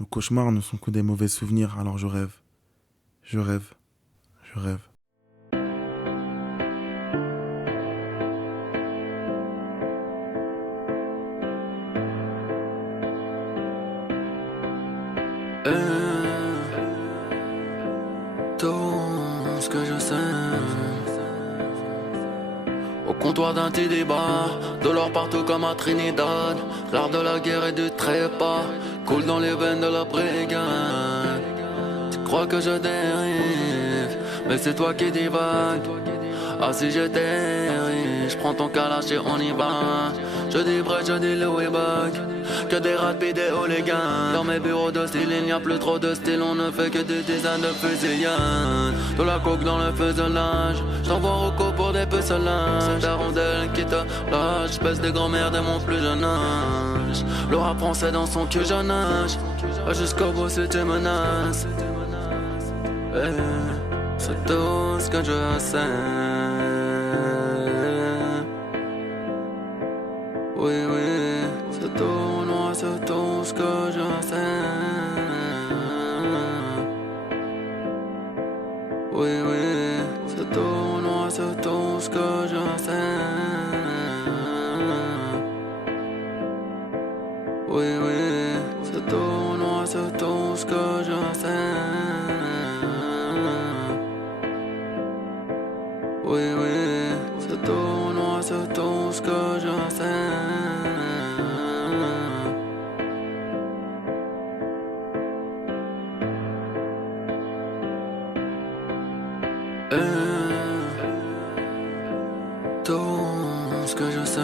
Nos cauchemars ne sont que des mauvais souvenirs, alors je rêve. Je rêve. Je rêve. Tout ce que je sais. Au comptoir d'un petit débat, de l'or partout comme à Trinidad. L'art de la guerre et du trépas coule dans les veines de la brigade. Tu crois que je dérive, mais c'est toi qui divague. Ah si j'étais riche, prends ton calage et on y va. Je dis prêt, je dis Louis Bug. Que des rapides et hooligans. Dans mes bureaux de style, il n'y a plus trop de style. On ne fait que des dizaines de fusillades. De la coke dans le fuselage. J't'envoie Rocco pour des pucelages. C'est ta rondelle qui te lâche. Pèse des grands-mères dès mon plus jeune âge. Le rap français dans son cul, je nage. Jusqu'au bout si tu menaces. C'est tout ce que je sais. Oui, oui, c'est tout, moi, c'est tout ce que je sais. Oui, oui, c'est tout, moi, c'est tout ce que je sais. Oui, oui, c'est tout, moi, c'est tout ce que je sais. Oui, oui, c'est tout, moi, c'est tout ce que je sais. Tout ce que je sais.